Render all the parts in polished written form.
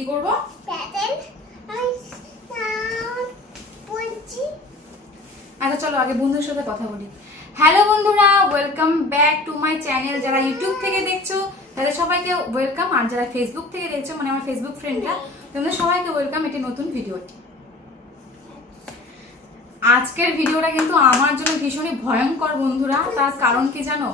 কি করব? আচ্ছা চলো আগে বন্ধুদের সাথে কথা বলি। হ্যালো বন্ধুরা, welcome back to my channel. যারা ইউটিউব থেকে দেখছো তাদের সবাইকে ওয়েলকাম, আর যারা ফেসবুক থেকে দেখছো মানে আমার ফেসবুক ফ্রেন্ডরা, তোমাদের সবাইকে ওয়েলকাম একটি নতুন ভিডিওতে। আজকের ভিডিওটা কিন্তু আমার জন্য ভীষণই ভয়ঙ্কর বন্ধুরা। তার কারণ কি জানো?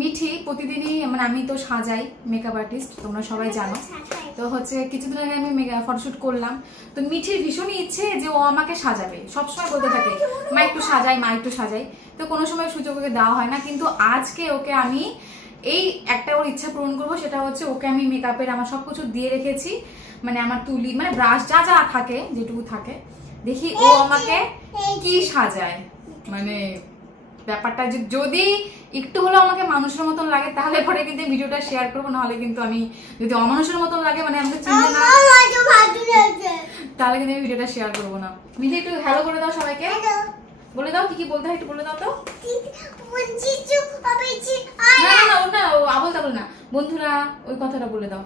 মিঠি প্রতিদিনই মানে আমি তো সাজাই, মেকআপ আর্টিস্ট, তোমরা সবাই জানো। তো হচ্ছে কিছুদিন আগে আমি ফটোশুট করলাম। তো মিঠির ভীষণই ইচ্ছে যে ও আমাকে সাজাবে, সবসময় বলতে থাকে মা একটু সাজাই, মা একটু সাজাই। তো কোনো সময় সুযোগ ওকে দেওয়া হয় না, কিন্তু আজকে ওকে আমি এই একটা ওর ইচ্ছা পূরণ করবো। সেটা হচ্ছে ওকে আমি মেকআপের আমার সবকিছু দিয়ে রেখেছি, মানে আমার তুলি মানে ব্রাশ যা যা থাকে যেটুকু থাকে, দেখি ও আমাকে কি সাজায়। মানে ব্যাপারটা যদি একটু হলেও আমাকে মানুষের মতন লাগে তাহলে পরে কিন্তু ভিডিওটা শেয়ার করবো, নাহলে কিন্তু আমি যদি অমানুষের মতন লাগে মানে আমাকে চিনতে না তাহলে কিন্তু আমি ভিডিওটা শেয়ার করবো না। মিঠি একটু হ্যালো করে দাও সবাইকে, বলে দাও কি কি বলতে হয় একটু বলে দাও তো। না আবল তাবল না, বন্ধুরা ওই কথাটা বলে দাও।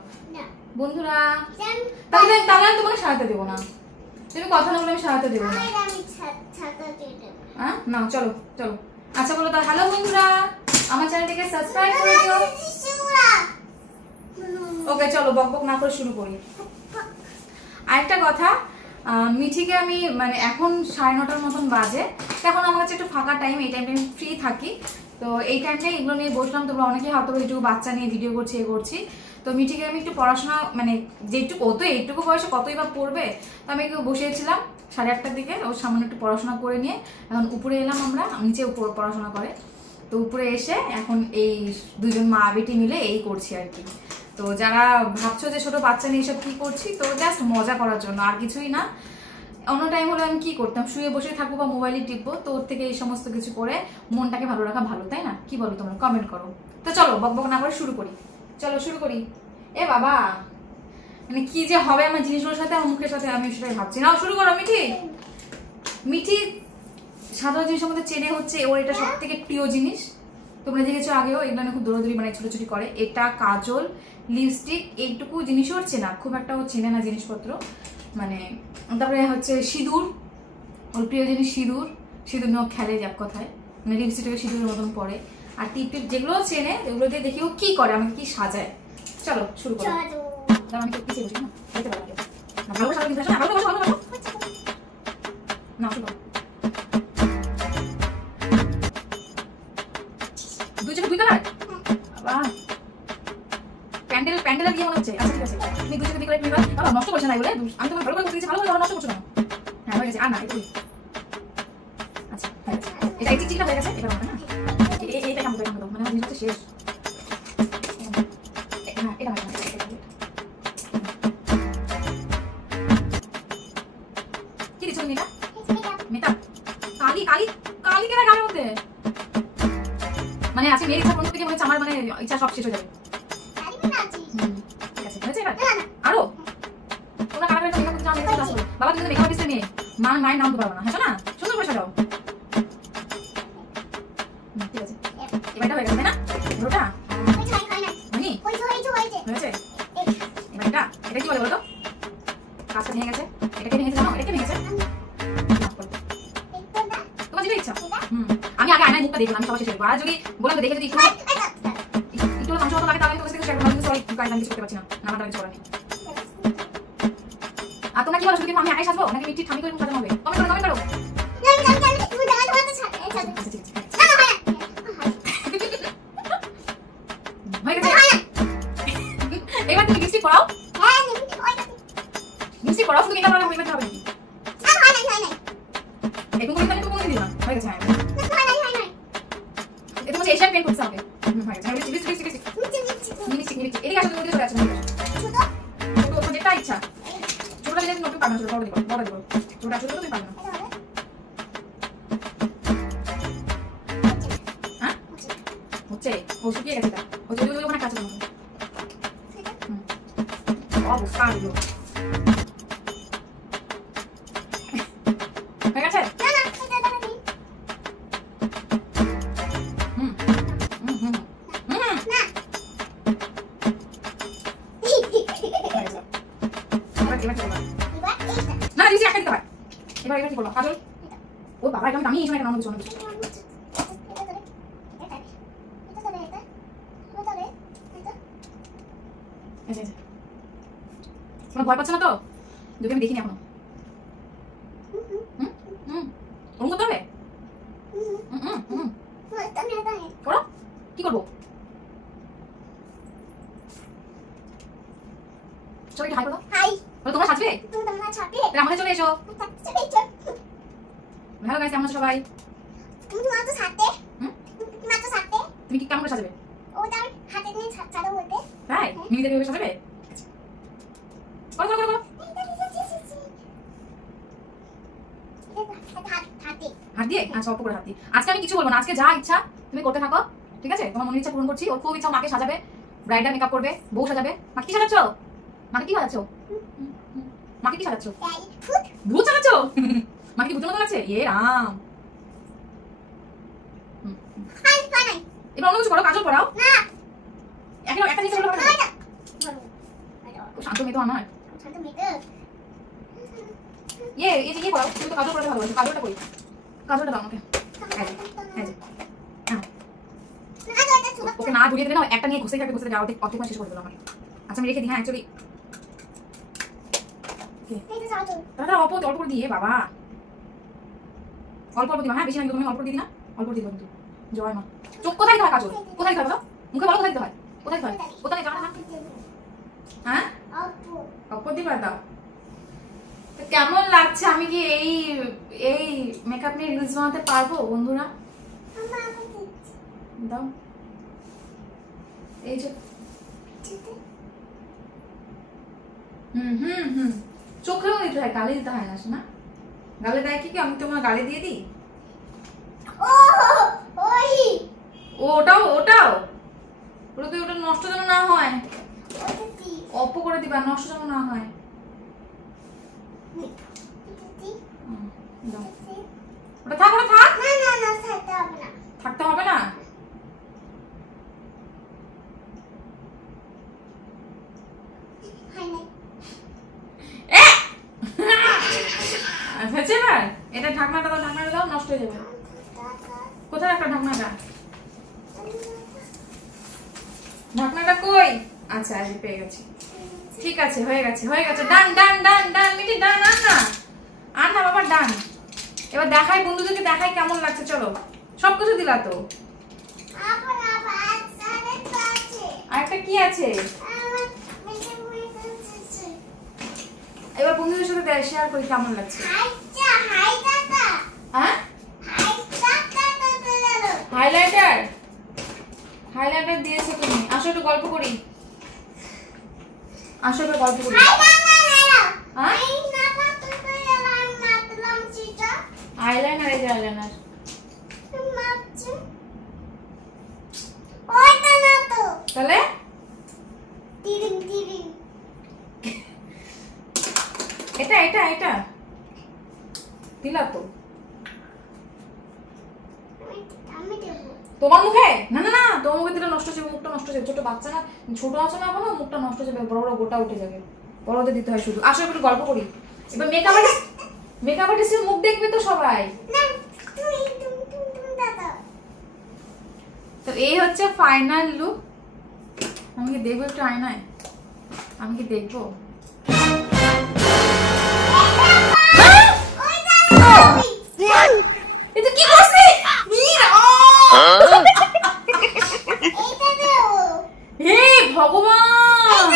বন্ধুরা তাহলে আমি তোমাকে সাহায্য দেবো না, তুমি কথা না বলে আমি সাহায্য দেবো না। হ্যাঁ না চলো চলো আচ্ছা বলো দাও হ্যালো বন্ধুরা, আমার চ্যানেলটিকে সাবস্ক্রাইব করে দিও। ওকে চলো বকবক না করে শুরু করি। আরেকটা কথা, মিঠিকে আমি মানে এখন 9:30 মতন বাজে, এখন আমার কাছে একটু ফাঁকা টাইম, এই টাইমটা আমি ফ্রি থাকি। তো এই টাইমটাই এগুলো নিয়ে বসলাম। তোমরা অনেকেই হয়তো এইটুকু বাচ্চা নিয়ে ভিডিও করছি এ করছি। তো মিঠিকে আমি একটু পড়াশোনা মানে যেটুকু ও তো এইটুকু বয়সে কতই বা পড়বে, তো আমি একটু বসিয়েছিলাম 8:30টার দিকে। ওর সামনে একটু পড়াশোনা করে নিয়ে এখন উপরে এলাম, আমরা নিচে পড়াশোনা করে। তো উপরে এসে এখন এই দুজন মা বেটি মিলে এই করছি আর কি। তো যারা ভাবছো যে ছোট বাচ্চা নিয়ে এসব কি করছি, তো জাস্ট মজা করার জন্য, আর কিছুই না। অন্য টাইম হলে আমি কি করতাম, শুয়ে বসে থাকবো বা মোবাইলে টিপবো। তো ওর থেকে এই সমস্ত কিছু করে মনটাকে ভালো রাখা ভালো, তাই না? কি বলো তোমরা, কমেন্ট করো। তো চলো বকবক না করে শুরু করি, চলো শুরু করি। এ বাবা মানে কি যে হবে আমার জিনিসগুলোর সাথে, আমার মুখের সাথে, আমি সেটাই ভাবছি। নাও শুরু করো। মিঠি মিঠি সাধারণ জিনিসের মধ্যে চেনে হচ্ছে ওর এটা সব থেকে প্রিয় জিনিস। তোমরা দেখেছো আগেও এগুলো খুব দৌড়াদৌড়ি মানে ছোটাছুটি করে। এটা কাজল, লিপস্টিক, এইটুকু জিনিস ওর চেনা, খুব একটা ও চেনে না জিনিসপত্র। মানে তারপরে হচ্ছে সিঁদুর, ওর প্রিয় জিনিস সিঁদুর। সিঁদুর নিয়েও খেলে এক কথায়, মানে লিপস্টিকটাকে সিঁদুরের মতন পরে। আর টিপ টিপ যেগুলো চেনে ওগুলো দিয়ে দেখি ও কি করে, আমাকে কি সাজায়। চলো শুরু করো। আমি তো পিছিয়ে বসি না, ভালো ভালো কিন্তু আসো না, ভালো ভালো ভালো না শুরু করো। দুই চোখে দুই কালার, বাহ প্যান্ডেল প্যান্ডেল আর কি মনে হচ্ছে। আচ্ছা ঠিক আছে, তুমি দুই চোখে দুই কালার নিবা। বাবা নষ্ট করছ না এগুলো, আমি তোমাকে ভালো করে করতে দিয়েছি, ভালো করে নষ্ট করছো না। হ্যাঁ হয়ে গেছে, আর না এটাই। আচ্ছা হয়ে গেছে, এটা চিকচিকটা হয়ে গেছে। এটা হবে না, এইটা কাম দাও মানে আমার জিনিসটা শেষ। হ্যাঁ এটা হবে কি দিচ্ছ তুমি? এটা মেকআপ কালি কালি কালি কেনা গালের মধ্যে মানে আছে মেয়ের ইচ্ছা পূরণ থেকে মনে হচ্ছে আমার মানে ইচ্ছা সব শেষ হয়ে যাবে। ঠিক আছে হয়েছে এবার আরো তোমরা কারা করে মেকআপ করতে চাও মেকআপ ক্লাস করো। বাবা তুমি মেকআপ আর্টিস্ট মেয়ে, মায়ের নাম তো পারবো না, হ্যাঁ না? সুন্দর করে সাজাও। ঠিক আছে এবার এটা হয়ে গেছে তাই না? পুরোটা হয়নি হয়েছে। এবার এটা এটা কি বলে বলো তো? কাজটা ভেঙে গেছে, এটাকে ভেঙেছে জানো? এটাকে ভেঙেছে তোমার যেটা ইচ্ছা। আমি আগে আয়নায় মুখটা দেখলাম, আমি সবার শেষে দেখবো। আর যদি বললাম তো দেখে যদি একটু মানুষ মতো লাগে তাহলে তোমার থেকে শেয়ার করবো। কিন্তু সরি গাইজ আমি কিছু করতে পারছি না, নামাটা কিছু করার নেই। আর তোমরা কি বলো, শুধু আমি আগে সাজবো নাকি মিষ্টি ঠামি করে সাজানো হবে? কমেন্ট করো কমেন্ট করো। এবার তুমি লিপস্টিক পরাও, লিপস্টিক পরাও, শুধু মেকআপ করা হবে হবে নাকি? এরকম করে তুমি কোন দিবা হয়ে গেছে। হ্যাঁ এটা হচ্ছে এশিয়ান পেইন্ট করতে হবে। হয়ে গেছে লিপস্টিক লিপস্টিক লিপস্টিক এদিকে আসো, তুমি ওদিকে চলে আসো। ছোট ছোট যেটা ইচ্ছা, ছোটটা দিলে তুমি পারবে না, ছোট বড় দিবা বড় দিবা, ছোটটা ছোট তুমি পারবে না। হ্যাঁ হচ্ছে ও শুকিয়ে গেছে, এটা হচ্ছে ওই ওখানে কাজ করতে হবে। অবস্থা হলো হয়ে গেছে। কি করবো কাজল? ও বাবা এটা আমি এই সময় কেন কিছু তোমার ভয় পাচ্ছে না তো? যদি আমি দেখিনি এখনো। ওরকম করতে হবে? করো, কি করবো? সবাইকে হাই করো। হাই। তোমরা সাজবে? আমাকে চলে এসো। হ্যালো গাইস, কেমন আছো সবাই? তুমি কি কেমন করে সাজবে? তাই? মিনি দেবী সাজাবে? করো করো করো। হাত দিয়ে? আচ্ছা, অল্প করে হাত দিয়ে। আজকে আমি কিছু বলবো না, আজকে যা ইচ্ছা তুমি করতে থাকো, ঠিক আছে? তোমার মনের ইচ্ছা পূরণ করছি। ওর খুব ইচ্ছা মাকে সাজাবে, ব্রাইডাল মেকআপ করবে, বউ সাজাবে। মাকে কি সাজাচ্ছ? মাকে কি সাজাচ্ছ? মাকে কি সাজাচ্ছ? ভূত সাজাচ্ছ? মাকে কি ভূতের মতো লাগছে? এ রাম। এবার অন্য কিছু করো, কাজল পড়াও। একটা জিনিস বলো। শান্ত মেয়ে তো আমার। এই যে পড়াও, তুমি তো কাজল পড়াতে ভালোবাসো। কাজলটা কই? কাজলটা দাও আমাকে। ওকে না ধরিয়ে দেবে না, একটা নিয়ে ঘুষে যাবে, ঘুষে যাও, অর্ধেক শেষ করে দেবো আমার। আচ্ছা আমি রেখে দিই। হ্যাঁ অ্যাকচুয়ালি দাদা অল্প করে দিয়ে বাবা, অল্প দিবা। হ্যাঁ বেশি না, তুমি অল্প দিয়ে দিই না, অল্প দিয়ে দেবো কিন্তু। জয় মা। চোখ কোথায় দিতে হয় কাজল? কোথায় দিতে হয় বলো? মুখে বলো কোথায় দিতে হয়? কোথায় দিতে হয়? কোথায় যাবে না? হ্যাঁ অল্প দিবা। দাও। কেমন লাগছে? আমি কি এই মেকআপ নিয়ে রিলস বানাতে পারবো বন্ধুরা? দাও। এই যে চোখেও দিতে হয়, গালে দিতে হয় না শোনা? গালে দেয় কি? আমি তোমার গালে দিয়ে দিই? ওটাও ওটা নষ্ট যেন না হয়, অল্প করে দিবা, নষ্ট যেন না হয়। ওটা থাক, ওটা থাক। থাকতে হবে না। হয়েছে এবার? এটা ঢাকনাটা দাও, ঢাকনাটা দাও, নষ্ট হয়ে যাবে। কোথায় একটা ঢাকনাটা? ঢাকনাটা কই? আচ্ছা আমি পেয়ে গেছি। ঠিক আছে, হয়ে গেছে হয়ে গেছে। ডান ডান ডান ডান মিটি ডান। আন না বাবা, ডান। এবার দেখাই বন্ধুদেরকে, দেখাই কেমন লাগছে। চলো, সবকিছু দিলা তো। আরেকটা কি আছে? এবার বন্ধুদের সাথে শেয়ার করি কেমন লাগছে। হ্যাঁ হাইলাইটার দিয়েছে তুমি। আসো একটু গল্প করি, আসো একটু গল্প করি। আইলাইনার, এই যে আইলাইনার। তাহলে এটা দিলা তো তোমার মুখে? না না না, তোমার মুখে দিলে নষ্ট হয়ে যাবে, মুখটা নষ্ট হয়ে যাবে। ছোট বাচ্চা না, ছোট আছে না এখনো, মুখটা নষ্ট হয়ে যাবে, বড় বড় গোটা উঠে যাবে। বড়দের দিতে হয় শুধু। আসো একটু গল্প করি। এবার মেকআপ আর্টিস্টের মুখ দেখবে তো সবাই। তো এই হচ্ছে ফাইনাল লুক। আমি কি দেখবো একটু আয়নায়? আমি কি দেখবো? এটা কি করছিস? হে ভগবান,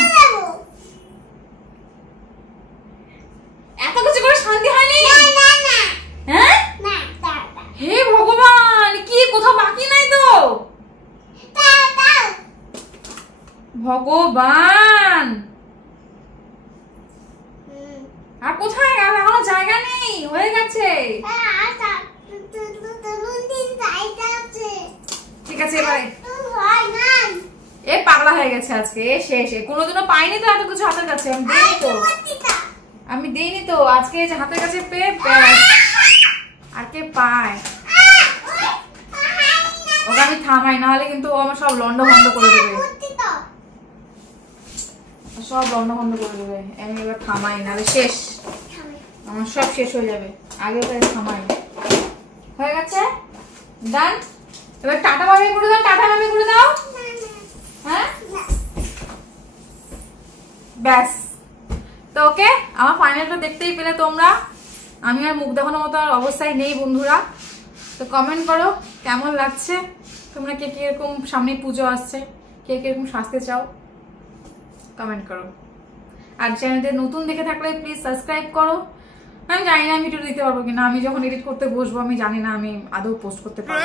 এত কিছু করে শান্তি হয়নি? হ্যাঁ হে ভগবান, কি কোথাও বাকি নাই তো? ভগবান, আর কোথায় গেল? এখনো জায়গা নেই, হয়ে গেছে। ঠিক আছে এবারে এ পাগলা হয়ে গেছে আজকে। এ শেষ, কোনোদিনও পাইনি তো এত কিছু হাতের কাছে। আমি দিইনি তো আজকে হাতের কাছে পেয়ে। আর কে পায়? ওকে আমি থামাই, না হলে কিন্তু ও আমার সব লন্ড ভন্ড করে দেবে, সব লন্ড ভন্ড করে দেবে। আমি এবার থামাই, নাহলে শেষ, আমার সব শেষ হয়ে যাবে। আগে ওকে থামাই। হয়ে গেছে, ডান। এবার টাটা বাবাই করে দাও, টাটা বাবাই করে দাও। হ্যাঁ ব্যাস। তো ওকে, আমার ফাইনালটা দেখতেই পেলে তোমরা। আমি আর মুখ দেখানোর মতো আর অবস্থায় নেই বন্ধুরা। তো কমেন্ট করো কেমন লাগছে, তোমরা কে কিরকম, সামনে পুজো আসছে, কে কিরকম সাজতে চাও কমেন্ট করো। আর চ্যানেলটা নতুন দেখে থাকলে প্লিজ সাবস্ক্রাইব করো। আমি জানি না আমি ভিডিও দিতে পারবো কিনা, আমি যখন এডিট করতে বসবো আমি জানি না আমি আদৌ পোস্ট করতে পারবো।